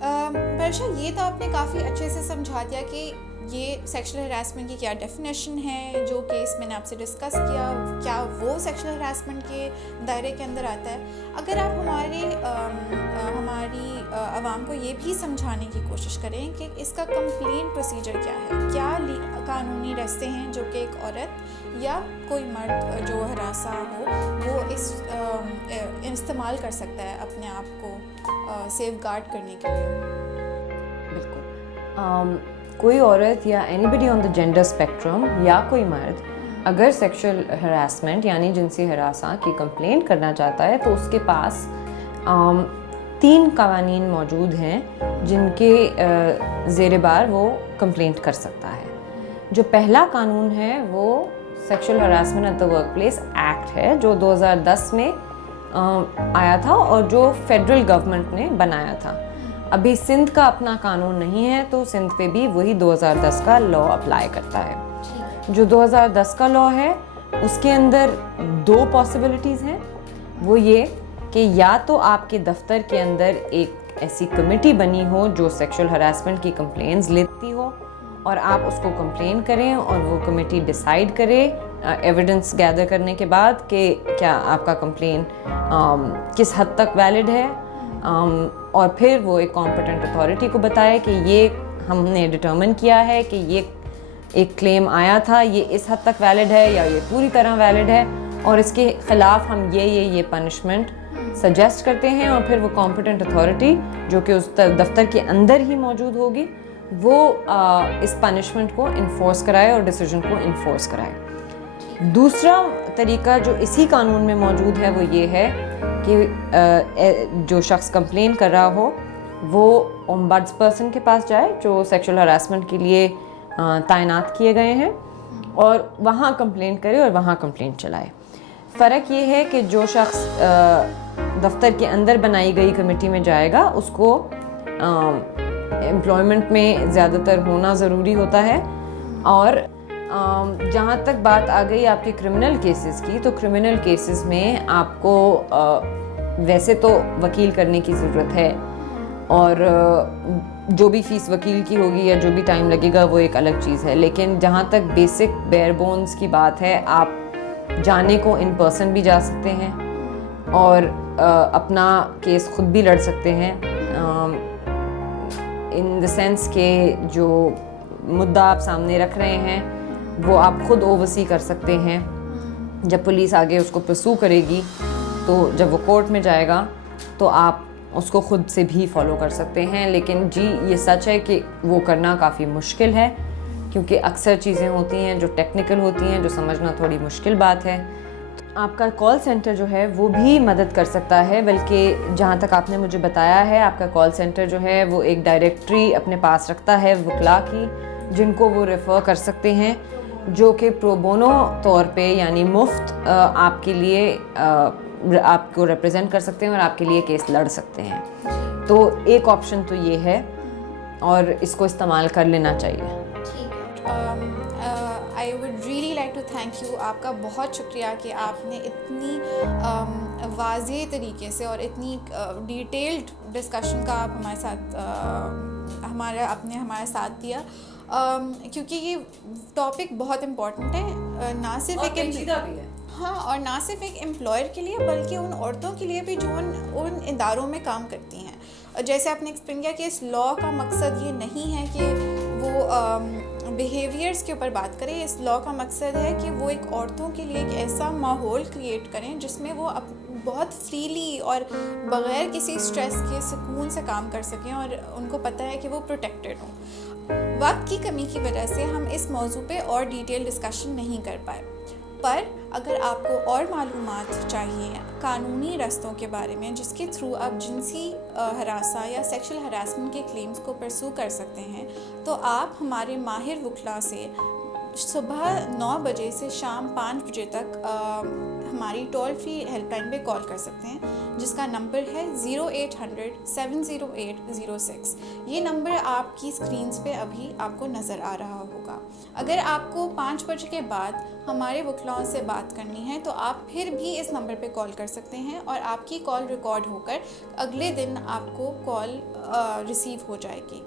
برشا یہ تو آپ نے کافی اچھے سے سمجھا دیا کہ یہ سیکشل ہراسمنٹ کی کیا ڈیفینیشن ہے. جو کیس میں نے آپ سے ڈسکس کیا کیا وہ سیکشل ہراسمنٹ کے دائرے کے اندر آتا ہے. اگر آپ ہماری عوام کو یہ بھی سمجھانے کی کوشش کریں کہ اس کا کمپلین پروسیجر کیا ہے, کیا قانونی راستے ہیں جو کہ ایک عورت یا کوئی مرد جو ہراساں ہو وہ اس استعمال کر سکتا ہے اپنے آپ کو سیف گارڈ کرنے کے لیے. بالکل. کوئی عورت یا anybody on the gender spectrum یا کوئی مرد اگر سیکشل ہراسمنٹ یعنی جنسی ہراساں کی کمپلین کرنا چاہتا ہے تو اس کے پاس 3 قوانین موجود ہیں جن کے زیر بار وہ کمپلینٹ کر سکتا ہے. جو پہلا قانون ہے وہ sexual harassment at the workplace act ہے جو 2010 میں آیا تھا اور جو فیڈرل گورنمنٹ نے بنایا تھا. ابھی سندھ کا اپنا قانون نہیں ہے تو سندھ پہ بھی وہی 2010 کا لا اپلائی کرتا ہے. جو 2010 کا لا ہے اس کے اندر 2 پاسبلٹیز ہیں. وہ یہ کہ یا تو آپ کے دفتر کے اندر ایک ایسی کمیٹی بنی ہو جو سیکشل ہراسمنٹ کی کمپلینز لیتی ہو اور آپ اس کو کمپلین کریں اور وہ کمیٹی ڈیسائیڈ کرے ایویڈنس گیدر کرنے کے بعد کہ کیا آپ کا کمپلین کس حد تک ویلڈ ہے, اور پھر وہ ایک کمپیٹنٹ اتھارٹی کو بتائے کہ یہ ہم نے ڈٹرمن کیا ہے کہ یہ ایک کلیم آیا تھا, یہ اس حد تک ویلڈ ہے یا یہ پوری طرح ویلڈ ہے اور اس کے خلاف ہم یہ پنشمنٹ سجیسٹ کرتے ہیں. اور پھر وہ کمپیٹنٹ اتھارٹی جو کہ اس دفتر کے اندر ہی موجود ہوگی وہ اس پنشمنٹ کو انفورس کرائے اور ڈیسیجن کو انفورس کرائے. دوسرا طریقہ جو اسی قانون میں موجود ہے وہ یہ ہے کہ جو شخص کمپلین کر رہا ہو وہ اومبڈس پرسن کے پاس جائے جو سیکشل ہراسمنٹ کے لیے تعینات کیے گئے ہیں اور وہاں کمپلین کرے اور وہاں کمپلین چلائے. فرق یہ ہے کہ جو شخص دفتر کے اندر بنائی گئی کمیٹی میں جائے گا اس کو امپلائمنٹ میں زیادہ تر ہونا ضروری ہوتا ہے. اور جہاں تک بات آ گئی آپ کے کرمنل کیسز کی تو کرمنل کیسز میں آپ کو ویسے تو وکیل کرنے کی ضرورت ہے اور جو بھی فیس وکیل کی ہوگی یا جو بھی ٹائم لگے گا وہ ایک الگ چیز ہے. لیکن جہاں تک بیسک بیئر بونز کی بات ہے آپ جانے کو ان پرسن بھی جا سکتے ہیں اور اپنا کیس خود بھی لڑ سکتے ہیں ان دا سینس کہ جو مدعا آپ سامنے رکھ رہے ہیں وہ آپ خود اوورسی کر سکتے ہیں. جب پولیس آگے اس کو پرسو کرے گی تو جب وہ کورٹ میں جائے گا تو آپ اس کو خود سے بھی فالو کر سکتے ہیں. لیکن جی یہ سچ ہے کہ وہ کرنا کافی مشکل ہے کیونکہ اکثر چیزیں ہوتی ہیں جو ٹیکنیکل ہوتی ہیں جو سمجھنا تھوڑی مشکل بات ہے. آپ کا کال سینٹر جو ہے وہ بھی مدد کر سکتا ہے, بلکہ جہاں تک آپ نے مجھے بتایا ہے آپ کا کال سینٹر جو ہے وہ ایک ڈائریکٹری اپنے پاس رکھتا ہے وکلاء کی جن کو وہ ریفر کر سکتے ہیں جو کہ پرو بونو طور پہ یعنی مفت آپ کے لیے آپ کو ریپرزینٹ کر سکتے ہیں اور آپ کے لیے کیس لڑ سکتے ہیں. تو ایک آپشن تو یہ ہے اور اس کو استعمال کر لینا چاہیے. I would really like to thank you. آپ کا بہت شکریہ کہ آپ نے اتنی واضح طریقے سے اور اتنی ڈیٹیلڈ ڈسکشن کا آپ ہمارے ساتھ ہمارا ساتھ دیا کیونکہ یہ ٹاپک بہت امپورٹنٹ ہے نہ صرف اور نہ صرف ایک امپلائر کے لیے بلکہ ان عورتوں کے لیے بھی جو ان اداروں میں کام کرتی ہیں. جیسے آپ نے ایکسپلین کیا کہ اس لا کا مقصد یہ نہیں ہے کہ وہ بیہیویئرس کے اوپر بات کریں. اس لا کا مقصد ہے کہ وہ ایک عورتوں کے لیے ایک ایسا ماحول کریٹ کریں جس میں وہ بہت فریلی اور بغیر کسی اسٹریس کے سکون سے کام کر سکیں اور ان کو پتہ ہے کہ وہ پروٹیکٹڈ ہوں. وقت کی کمی کی وجہ سے ہم اس موضوع پہ اور ڈیٹیل ڈسکشن نہیں کر پائے, پر اگر آپ کو اور معلومات چاہیے قانونی رستوں کے بارے میں جس کے تھرو آپ جنسی ہراساں یا سیکشل ہراسمنٹ کے کلیمز کو پرسو کر سکتے ہیں تو آپ ہمارے ماہر وکلاء سے صبح 9 بجے سے شام 5 بجے تک ہماری ٹول فری ہیلپ لائن پہ کال کر سکتے ہیں، جس کا نمبر ہے 0800 708 06۔ یہ نمبر آپ کی اسکرینس پہ ابھی آپ کو نظر آ رہا ہوگا۔ اگر آپ کو 5 بجے کے بعد ہمارے وکلاؤں سے بات کرنی ہے تو آپ پھر بھی اس نمبر پہ کال کر سکتے ہیں، اور آپ کی کال ریکارڈ ہو کر اگلے دن آپ کو کال ریسیو ہو جائے گی۔